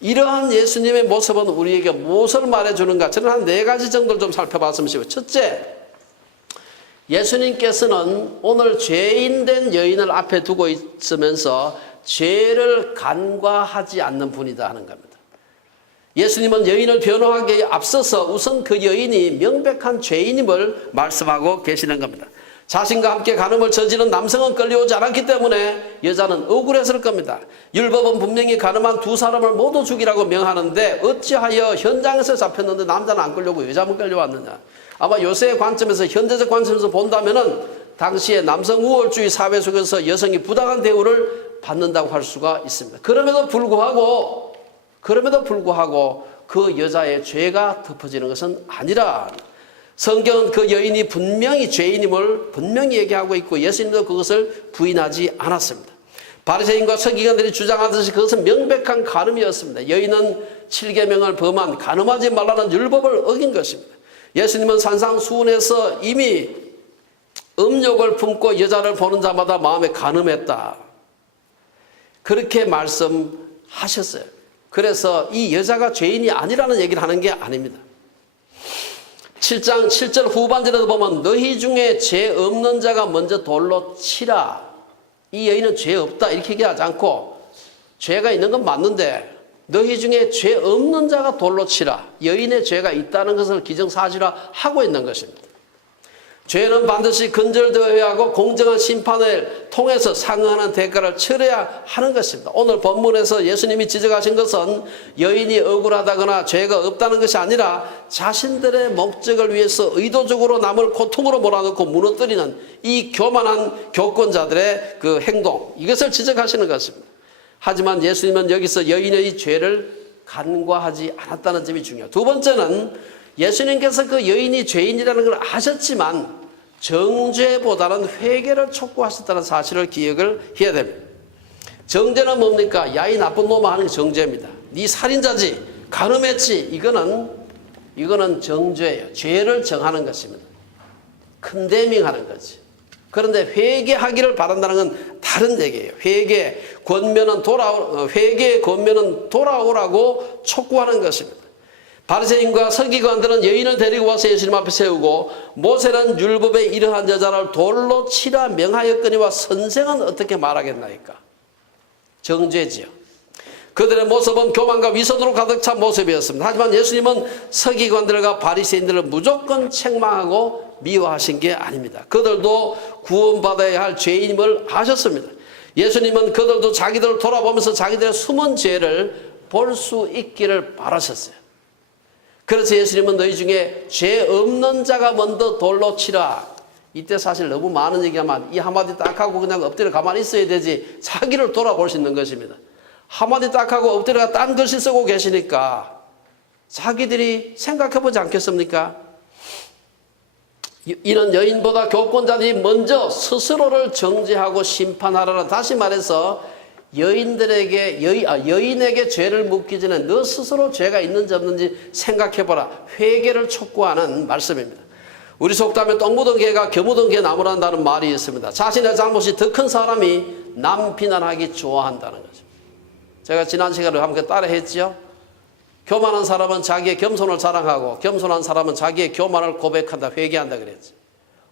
이러한 예수님의 모습은 우리에게 무엇을 말해주는가? 저는 한 4가지 정도를 좀 살펴봤으면 싶어요. 첫째, 예수님께서는 오늘 죄인된 여인을 앞에 두고 있으면서 죄를 간과하지 않는 분이다 하는 겁니다. 예수님은 여인을 변호하기에 앞서서 우선 그 여인이 명백한 죄인임을 말씀하고 계시는 겁니다. 자신과 함께 간음을 저지른 남성은 끌려오지 않았기 때문에 여자는 억울했을 겁니다. 율법은 분명히 간음한 2사람을 모두 죽이라고 명하는데 어찌하여 현장에서 잡혔는데 남자는 안 끌려오고 여자만 끌려왔느냐. 아마 요새의 관점에서 현대적 관점에서 본다면은 당시에 남성 우월주의 사회 속에서 여성이 부당한 대우를 받는다고 할 수가 있습니다. 그럼에도 불구하고 그 여자의 죄가 덮어지는 것은 아니라 성경은 그 여인이 분명히 죄인임을 분명히 얘기하고 있고 예수님도 그것을 부인하지 않았습니다. 바리새인과 서기관들이 주장하듯이 그것은 명백한 간음이었습니다. 여인은 7계명을 범한 간음하지 말라는 율법을 어긴 것입니다. 예수님은 산상수훈에서 이미 음욕을 품고 여자를 보는 자마다 마음에 간음했다. 그렇게 말씀하셨어요. 그래서 이 여자가 죄인이 아니라는 얘기를 하는 게 아닙니다. 7장 7절 후반절에도 보면 너희 중에 죄 없는 자가 먼저 돌로 치라. 이 여인은 죄 없다 이렇게 얘기하지 않고 죄가 있는 건 맞는데 너희 중에 죄 없는 자가 돌로 치라. 여인의 죄가 있다는 것을 기정사실화하고 있는 것입니다. 죄는 반드시 근절되어야 하고 공정한 심판을 통해서 상응하는 대가를 치러야 하는 것입니다. 오늘 본문에서 예수님이 지적하신 것은 여인이 억울하다거나 죄가 없다는 것이 아니라 자신들의 목적을 위해서 의도적으로 남을 고통으로 몰아넣고 무너뜨리는 이 교만한 교권자들의 그 행동, 이것을 지적하시는 것입니다. 하지만 예수님은 여기서 여인의 죄를 간과하지 않았다는 점이 중요해요. 두 번째는 예수님께서 그 여인이 죄인이라는 걸 아셨지만 정죄보다는 회개를 촉구하셨다는 사실을 기억을 해야 됩니다. 정죄는 뭡니까? 야, 이 나쁜 놈아 하는 게 정죄입니다. 네 살인자지, 간음했지, 이거는 정죄예요. 죄를 정하는 것입니다. 컨데밍하는 거지. 그런데 회개하기를 바란다는 건 다른 얘기예요. 회개의 권면은 돌아오라고 촉구하는 것입니다. 바리새인과 서기관들은 여인을 데리고 와서 예수님 앞에 세우고 모세는 율법에 이러한 여자를 돌로 치라 명하였거니와 선생은 어떻게 말하겠나이까? 정죄지요. 그들의 모습은 교만과 위선으로 가득 찬 모습이었습니다. 하지만 예수님은 서기관들과 바리새인들을 무조건 책망하고 미워하신 게 아닙니다. 그들도 구원받아야 할 죄인임을 아셨습니다. 예수님은 그들도 자기들을 돌아보면서 자기들의 숨은 죄를 볼 수 있기를 바라셨어요. 그래서 예수님은 너희 중에 죄 없는 자가 먼저 돌로 치라. 이때 사실 너무 많은 얘기하면 이 한마디 딱 하고 그냥 엎드려 가만히 있어야 되지, 자기를 돌아볼 수 있는 것입니다. 한마디 딱 하고 엎드려가 딴 글씨 쓰고 계시니까 자기들이 생각해보지 않겠습니까? 이는 여인보다 교권자들이 먼저 스스로를 정죄하고 심판하라는, 다시 말해서 여인에게 죄를 묻기 전에 너 스스로 죄가 있는지 없는지 생각해보라. 회개를 촉구하는 말씀입니다. 우리 속담에 똥 묻은 개가 겨 묻은 개 나무란다는 말이 있습니다. 자신의 잘못이 더 큰 사람이 남 비난하기 좋아한다는 거죠. 제가 지난 시간에 함께 따라 했죠. 교만한 사람은 자기의 겸손을 자랑하고 겸손한 사람은 자기의 교만을 고백한다, 회개한다 그랬죠.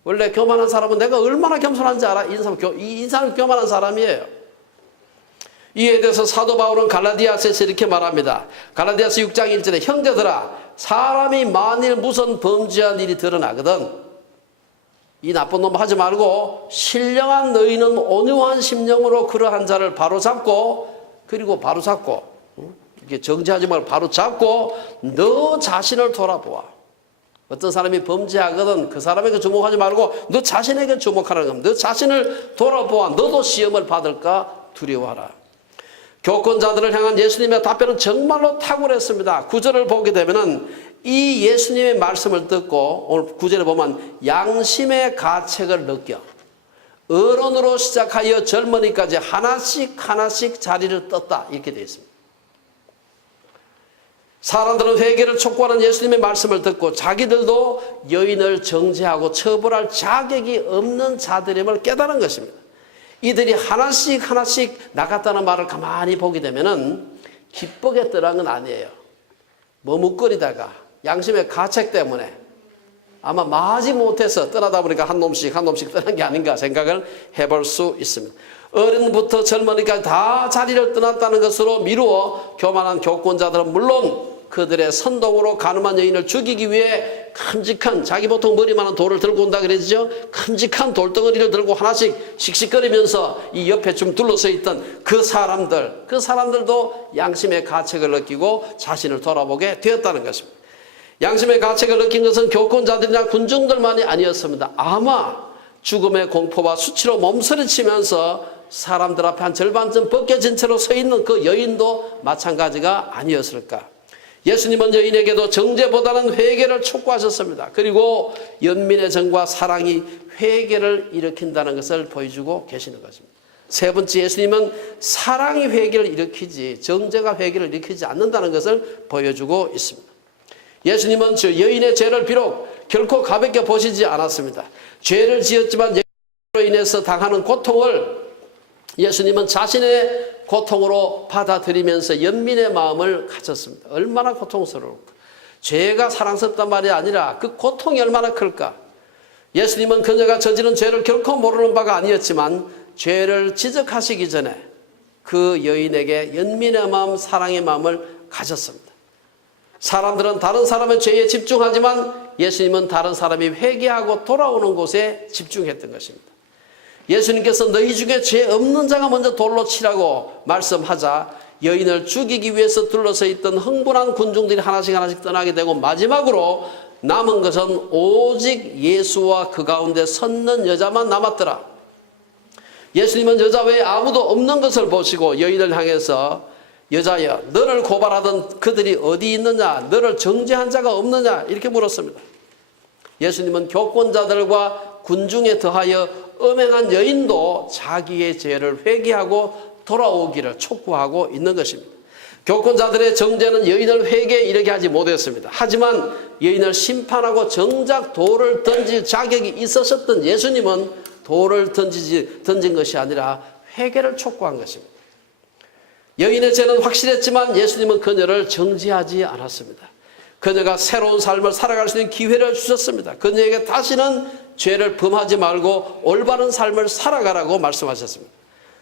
원래 교만한 사람은 내가 얼마나 겸손한지 알아? 이 사람이 교만한 사람이에요. 이에 대해서 사도 바울은 갈라디아서에서 이렇게 말합니다. 갈라디아서 6장 1절에 형제들아, 사람이 만일 무슨 범죄한 일이 드러나거든 이 나쁜 놈 하지 말고 신령한 너희는 온유한 심령으로 그러한 자를 바로잡고, 이렇게 정죄하지 말고 바로잡고 너 자신을 돌아보아. 어떤 사람이 범죄하거든 그 사람에게 주목하지 말고 너 자신에게 주목하라는 겁니다. 너 자신을 돌아보아. 너도 시험을 받을까 두려워하라. 교권자들을 향한 예수님의 답변은 정말로 탁월했습니다. 9절을 보게 되면은 이 예수님의 말씀을 듣고 오늘 9절에 보면 양심의 가책을 느껴 어른으로 시작하여 젊은이까지 하나씩 자리를 떴다, 이렇게 되어 있습니다. 사람들은 회개를 촉구하는 예수님의 말씀을 듣고 자기들도 여인을 정죄하고 처벌할 자격이 없는 자들임을 깨달은 것입니다. 이들이 하나씩 나갔다는 말을 가만히 보게 되면은 기쁘게 떠난 건 아니에요. 머뭇거리다가 양심의 가책 때문에 아마 마지 못해서 떠나다 보니까 한 놈씩 떠난 게 아닌가 생각을 해볼 수 있습니다. 어른부터 젊은이까지 다 자리를 떠났다는 것으로 미루어 교만한 교권자들은 물론 그들의 선동으로 가늠한 여인을 죽이기 위해 큼직한, 자기 보통 머리만한 돌을 들고 온다 그러죠. 큼직한 돌덩어리를 들고 하나씩 씩씩거리면서 이 옆에 좀 둘러서 있던 그 사람들도 양심의 가책을 느끼고 자신을 돌아보게 되었다는 것입니다. 양심의 가책을 느낀 것은 교권자들이나 군중들만이 아니었습니다. 아마 죽음의 공포와 수치로 몸서리치면서 사람들 앞에 한 절반쯤 벗겨진 채로 서 있는 그 여인도 마찬가지가 아니었을까. 예수님은 여인에게도 정죄보다는 회개를 촉구하셨습니다. 그리고 연민의 정과 사랑이 회개를 일으킨다는 것을 보여주고 계시는 것입니다. 세 번째, 예수님은 사랑이 회개를 일으키지 정죄가 회개를 일으키지 않는다는 것을 보여주고 있습니다. 예수님은 저 여인의 죄를 비록 결코 가볍게 보시지 않았습니다. 죄를 지었지만 여인으로 인해서 당하는 고통을 예수님은 자신의 고통으로 받아들이면서 연민의 마음을 가졌습니다. 얼마나 고통스러울까. 죄가 사랑스럽단 말이 아니라 그 고통이 얼마나 클까. 예수님은 그녀가 저지른 죄를 결코 모르는 바가 아니었지만 죄를 지적하시기 전에 그 여인에게 연민의 마음, 사랑의 마음을 가졌습니다. 사람들은 다른 사람의 죄에 집중하지만 예수님은 다른 사람이 회개하고 돌아오는 곳에 집중했던 것입니다. 예수님께서 너희 중에 죄 없는 자가 먼저 돌로 치라고 말씀하자 여인을 죽이기 위해서 둘러서 있던 흥분한 군중들이 하나씩 떠나게 되고 마지막으로 남은 것은 오직 예수와 그 가운데 섰는 여자만 남았더라. 예수님은 여자 외에 아무도 없는 것을 보시고 여인을 향해서 여자여, 너를 고발하던 그들이 어디 있느냐? 너를 정죄한 자가 없느냐? 이렇게 물었습니다. 예수님은 교권자들과 군중에 더하여 음행한 여인도 자기의 죄를 회개하고 돌아오기를 촉구하고 있는 것입니다. 교권자들의 정죄는 여인을 회개에 이르게 하지 못했습니다. 하지만 여인을 심판하고 정작 돌을 던질 자격이 있었던 예수님은 돌을 던진 것이 아니라 회개를 촉구한 것입니다. 여인의 죄는 확실했지만 예수님은 그녀를 정죄하지 않았습니다. 그녀가 새로운 삶을 살아갈 수 있는 기회를 주셨습니다. 그녀에게 다시는 죄를 범하지 말고 올바른 삶을 살아가라고 말씀하셨습니다.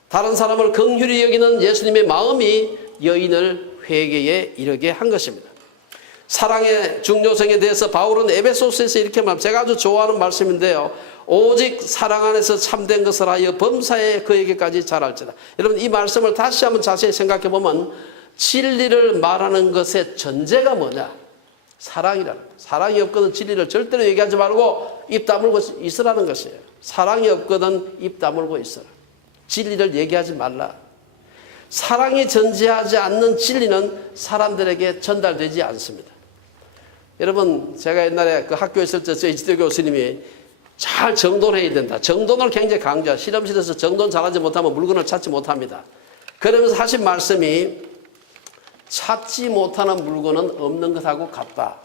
다른 사람을 긍휼히 여기는 예수님의 마음이 여인을 회개에 이르게 한 것입니다. 사랑의 중요성에 대해서 바울은 에베소서에서 이렇게 말합니다. 제가 아주 좋아하는 말씀인데요. 오직 사랑 안에서 참된 것을 하여 범사에 그에게까지 자랄지라. 여러분 이 말씀을 다시 한번 자세히 생각해 보면 진리를 말하는 것의 전제가 뭐냐? 사랑이라는 거예요. 사랑이 없거든 진리를 절대로 얘기하지 말고 입 다물고 있으라는 것이에요. 사랑이 없거든 입 다물고 있어라. 진리를 얘기하지 말라. 사랑이 전제하지 않는 진리는 사람들에게 전달되지 않습니다. 여러분 제가 옛날에 그 학교에 있을 때 저희 지도 교수님이 잘 정돈해야 된다. 정돈을 굉장히 강조해요. 실험실에서 정돈 잘하지 못하면 물건을 찾지 못합니다. 그러면서 하신 말씀이 찾지 못하는 물건은 없는 것하고 같다.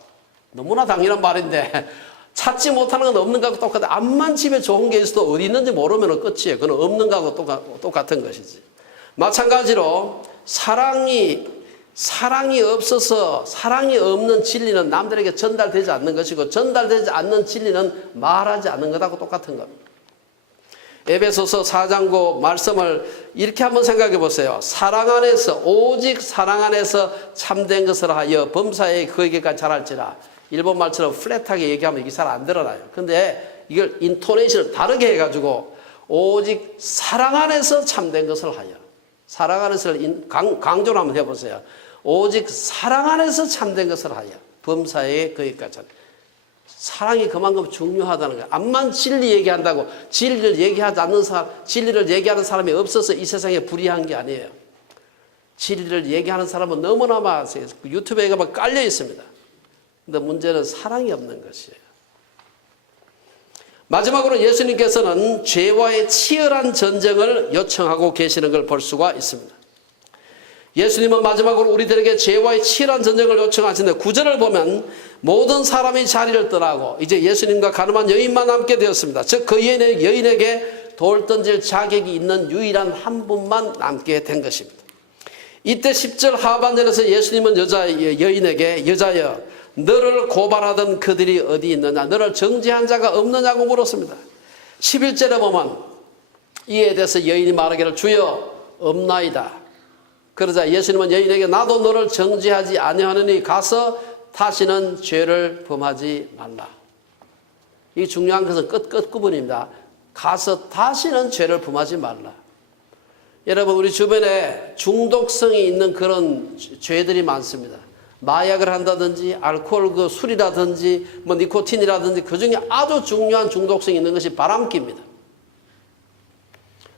너무나 당연한 말인데 찾지 못하는 건 없는 것하고 똑같다. 암만 집에 좋은 게 있어도 어디 있는지 모르면 끝이에요. 그건 없는 것하고 똑같은 것이지. 마찬가지로 사랑이 없어서 사랑이 없는 진리는 남들에게 전달되지 않는 것이고 전달되지 않는 진리는 말하지 않는 것하고 똑같은 겁니다. 에베소서 4장 9 말씀을 이렇게 한번 생각해 보세요. 사랑 안에서 오직 사랑 안에서 참된 것을 하여 범사에 그에게까지 자랄지라. 일본 말처럼 플랫하게 얘기하면 이게 잘 안 드러나요. 근데 이걸 인토네이션을 다르게 해가지고 오직 사랑 안에서 참된 것을 하여, 사랑 안에서 강조를 한번 해보세요. 오직 사랑 안에서 참된 것을 하여 범사에 그에게까지 자랄. 사랑이 그만큼 중요하다는 거예요. 암만 진리 얘기한다고 진리를 얘기하지 않는 사람, 진리를 얘기하는 사람이 없어서 이 세상에 불의한 게 아니에요. 진리를 얘기하는 사람은 너무나 많아요. 유튜브에 가면 깔려 있습니다. 근데 문제는 사랑이 없는 것이에요. 마지막으로 예수님께서는 죄와의 치열한 전쟁을 요청하고 계시는 걸 볼 수가 있습니다. 예수님은 마지막으로 우리들에게 죄와의 치열한 전쟁을 요청하시는데 9절을 보면 모든 사람이 자리를 떠나고 이제 예수님과 가늠한 여인만 남게 되었습니다. 즉 그 여인에게 돌 던질 자격이 있는 유일한 한 분만 남게 된 것입니다. 이때 10절 하반절에서 예수님은 여인에게 여자여 너를 고발하던 그들이 어디 있느냐, 너를 정죄한 자가 없느냐고 물었습니다. 11절에 보면 이에 대해서 여인이 말하기를 주여 없나이다. 그러자 예수님은 여인에게 나도 너를 정죄하지 아니하느니 가서 다시는 죄를 범하지 말라. 이 중요한 것은 끝부분입니다. 가서 다시는 죄를 범하지 말라. 여러분 우리 주변에 중독성이 있는 그런 죄들이 많습니다. 마약을 한다든지 알코올 그 술이라든지 뭐 니코틴이라든지 그중에 아주 중요한 중독성이 있는 것이 바람기입니다.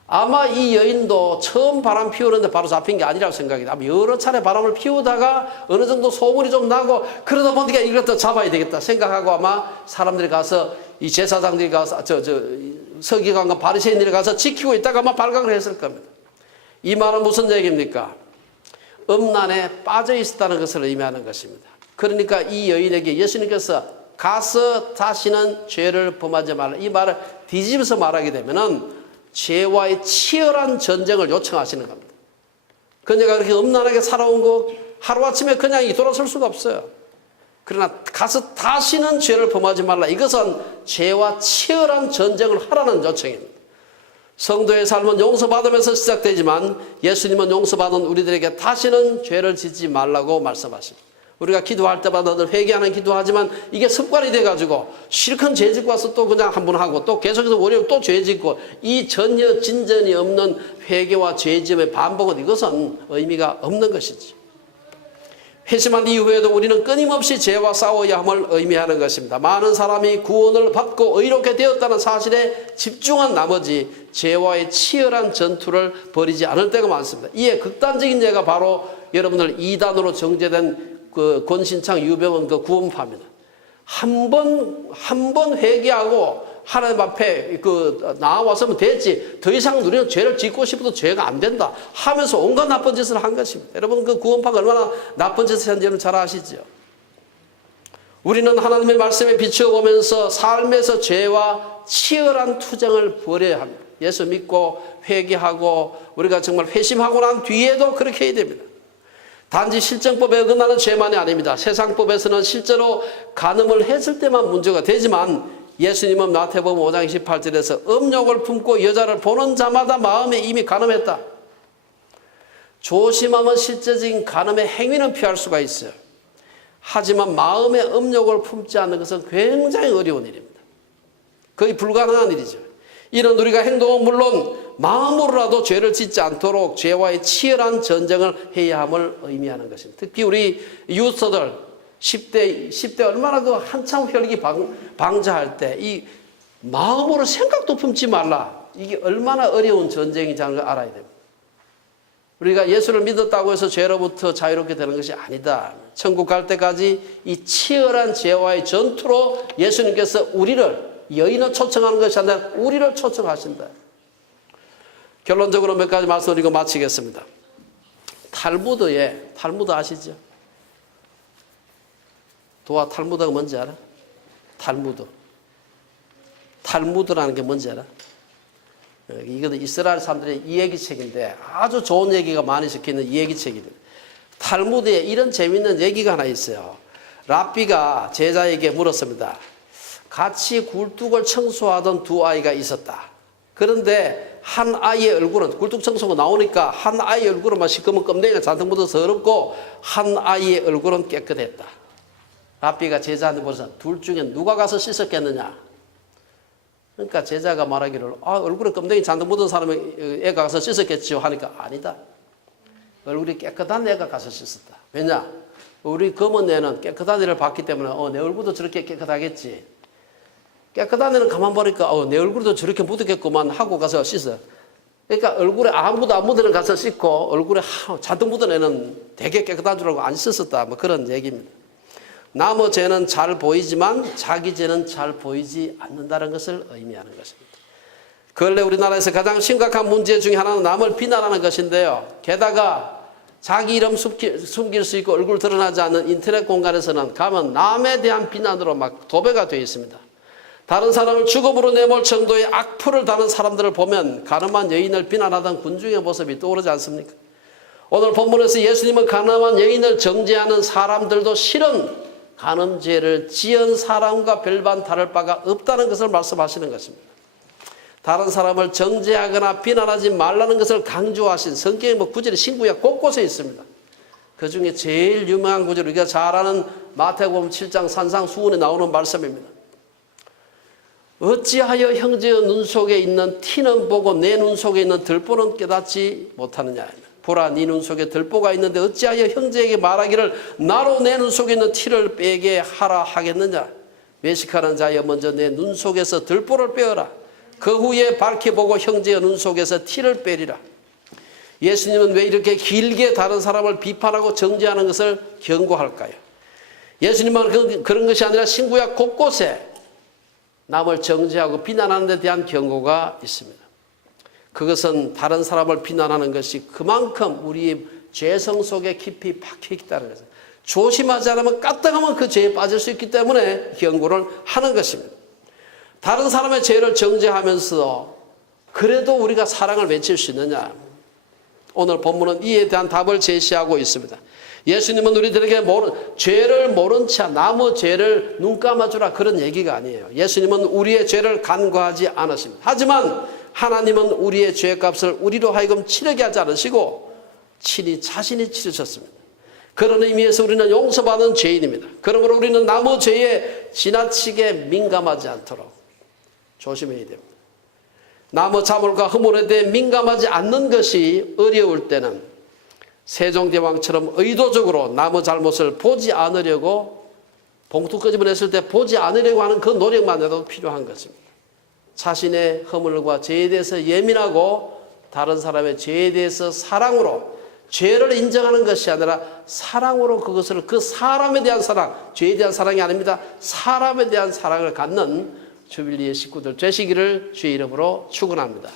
아마 이 여인도 처음 바람 피우는데 바로 잡힌 게 아니라고 생각합니다. 아마 여러 차례 바람을 피우다가 어느 정도 소문이 좀 나고 그러다 보니까 이것도 잡아야 되겠다 생각하고 아마 사람들이 가서 이 제사장들이 가서 서기관과 바리새인들이 가서 지키고 있다가 아마 발각을 했을 겁니다. 이 말은 무슨 얘기입니까? 음란에 빠져 있었다는 것을 의미하는 것입니다. 그러니까 이 여인에게 예수님께서 가서 다시는 죄를 범하지 말라 이 말을 뒤집어서 말하게 되면은 죄와의 치열한 전쟁을 요청하시는 겁니다. 그녀가 그렇게 음란하게 살아온 거 하루아침에 그냥 돌아설 수가 없어요. 그러나 가서 다시는 죄를 범하지 말라. 이것은 죄와 치열한 전쟁을 하라는 요청입니다. 성도의 삶은 용서받으면서 시작되지만 예수님은 용서받은 우리들에게 다시는 죄를 짓지 말라고 말씀하십니다. 우리가 기도할 때마다 늘 회개하는 기도하지만 이게 습관이 돼가지고 실컷 죄 짓고 와서 또 그냥 한 번 하고 또 계속해서 월요일 또 죄 짓고 이 전혀 진전이 없는 회개와 죄 지음의 반복은 이것은 의미가 없는 것이지. 회심한 이후에도 우리는 끊임없이 죄와 싸워야 함을 의미하는 것입니다. 많은 사람이 구원을 받고 의롭게 되었다는 사실에 집중한 나머지 죄와의 치열한 전투를 벌이지 않을 때가 많습니다. 이에 극단적인 예가 바로 여러분들 이단으로 정죄된 그 권신창 유병원 그 구원파입니다. 한 번 회개하고 하나님 앞에 나와서면 됐지. 더 이상 우리는 죄를 짓고 싶어도 죄가 안 된다 하면서 온갖 나쁜 짓을 한 것입니다. 여러분 그 구원파가 얼마나 나쁜 짓을 했는지 잘 아시죠? 우리는 하나님의 말씀에 비추어 보면서 삶에서 죄와 치열한 투쟁을 벌여야 합니다. 예수 믿고 회개하고 우리가 정말 회심하고 난 뒤에도 그렇게 해야 됩니다. 단지 실정법에 어긋나는 죄만이 아닙니다. 세상법에서는 실제로 간음을 했을 때만 문제가 되지만 예수님은 마태복음 5장 28절에서 음욕을 품고 여자를 보는 자마다 마음에 이미 간음했다. 조심하면 실제적인 간음의 행위는 피할 수가 있어요. 하지만 마음의 음욕을 품지 않는 것은 굉장히 어려운 일입니다. 거의 불가능한 일이죠. 이런 우리가 행동은 물론 마음으로라도 죄를 짓지 않도록 죄와의 치열한 전쟁을 해야 함을 의미하는 것입니다. 특히 우리 유서들 10대 얼마나 그 한참 혈기 방자할 때 이 마음으로 생각도 품지 말라. 이게 얼마나 어려운 전쟁인지 하는 걸 알아야 됩니다. 우리가 예수를 믿었다고 해서 죄로부터 자유롭게 되는 것이 아니다. 천국 갈 때까지 이 치열한 죄와의 전투로 예수님께서 우리를 여인을 초청하는 것이 아니라 우리를 초청하신다. 결론적으로 몇 가지 말씀드리고 마치겠습니다. 탈무드 아시죠? 도와 탈무드가 뭔지 알아? 탈무드라는 게 뭔지 알아? 이거는 이스라엘 사람들의 이야기책인데 아주 좋은 얘기가 많이 적혀있는 이야기책입니다. 탈무드에 이런 재미있는 얘기가 하나 있어요. 랍비가 제자에게 물었습니다. 같이 굴뚝을 청소하던 두 아이가 있었다. 그런데 한 아이의 얼굴은 굴뚝 청소가 나오니까 한 아이의 얼굴은 막 시커먼 껌댕이가 잔뜩 묻어서 더럽고 한 아이의 얼굴은 깨끗했다. 랍비가 제자한테 물어서 둘 중에 누가 가서 씻었겠느냐? 그러니까 제자가 말하기를 얼굴에 껌댕이 잔뜩 묻은 사람이 애가 가서 씻었겠지요 하니까 아니다. 얼굴이 깨끗한 애가 가서 씻었다. 왜냐? 우리 검은 애는 깨끗한 애를 봤기 때문에 내 얼굴도 저렇게 깨끗하겠지. 깨끗한 애는 가만 보니까 내 얼굴도 저렇게 묻었겠구만 하고 가서 씻어. 그러니까 얼굴에 아무도 안 묻은 애는 가서 씻고 얼굴에 잔뜩 묻은 애는 되게 깨끗한 줄 알고 안 씻었다. 뭐 그런 얘기입니다. 남의 죄는 잘 보이지만 자기 죄는 잘 보이지 않는다는 것을 의미하는 것입니다. 근래 우리나라에서 가장 심각한 문제 중에 하나는 남을 비난하는 것인데요. 게다가 자기 이름 숨길 수 있고 얼굴 드러나지 않는 인터넷 공간에서는 가면 남에 대한 비난으로 막 도배가 되어 있습니다. 다른 사람을 죽음으로 내몰 정도의 악플을 다는 사람들을 보면 가늠한 여인을 비난하던 군중의 모습이 떠오르지 않습니까? 오늘 본문에서 예수님은 가늠한 여인을 정죄하는 사람들도 실은 간음죄를 지은 사람과 별반 다를 바가 없다는 것을 말씀하시는 것입니다. 다른 사람을 정죄하거나 비난하지 말라는 것을 강조하신 성경의 구절이 신구약 곳곳에 있습니다. 그 중에 제일 유명한 구절 우리가 잘 아는 마태복음 7장 산상수훈에 나오는 말씀입니다. 어찌하여 형제의 눈 속에 있는 티는 보고 내 눈 속에 있는 들보는 깨닫지 못하느냐. 보라 네 눈 속에 들보가 있는데 어찌하여 형제에게 말하기를 나로 내 눈 속에 있는 티를 빼게 하라 하겠느냐. 외식하는 자여 먼저 내 눈 속에서 들보를 빼어라. 그 후에 밝혀보고 형제의 눈 속에서 티를 빼리라. 예수님은 왜 이렇게 다른 사람을 비판하고 정죄하는 것을 경고할까요? 예수님은 그런 것이 아니라 신구약 곳곳에 남을 정죄하고 비난하는 데 대한 경고가 있습니다. 그것은 다른 사람을 비난하는 것이 그만큼 우리의 죄성 속에 깊이 박혀 있다는 것입니다. 조심하지 않으면 까딱하면 그 죄에 빠질 수 있기 때문에 경고를 하는 것입니다. 다른 사람의 죄를 정죄하면서 그래도 우리가 사랑을 맺힐 수 있느냐? 오늘 본문은 이에 대한 답을 제시하고 있습니다. 예수님은 우리들에게 죄를 모른 채 남의 죄를 눈 감아주라 그런 얘기가 아니에요. 예수님은 우리의 죄를 간과하지 않으십니다. 하지만 하나님은 우리의 죄값을 우리로 하여금 치르게 하지 않으시고 친히 자신이 치르셨습니다. 그런 의미에서 우리는 용서받은 죄인입니다. 그러므로 우리는 남의 죄에 지나치게 민감하지 않도록 조심해야 됩니다. 남의 자물과 허물에 대해 민감하지 않는 것이 어려울 때는 세종대왕처럼 의도적으로 남의 잘못을 보지 않으려고 봉투 끄집어냈을 때 보지 않으려고 하는 그 노력만 해도 필요한 것입니다. 자신의 허물과 죄에 대해서 예민하고 다른 사람의 죄에 대해서 사랑으로 죄를 인정하는 것이 아니라 사랑으로 그것을 그 사람에 대한 사랑, 죄에 대한 사랑이 아닙니다. 사람에 대한 사랑을 갖는 주빌리의 식구들 되시기를 주의 이름으로 축원합니다.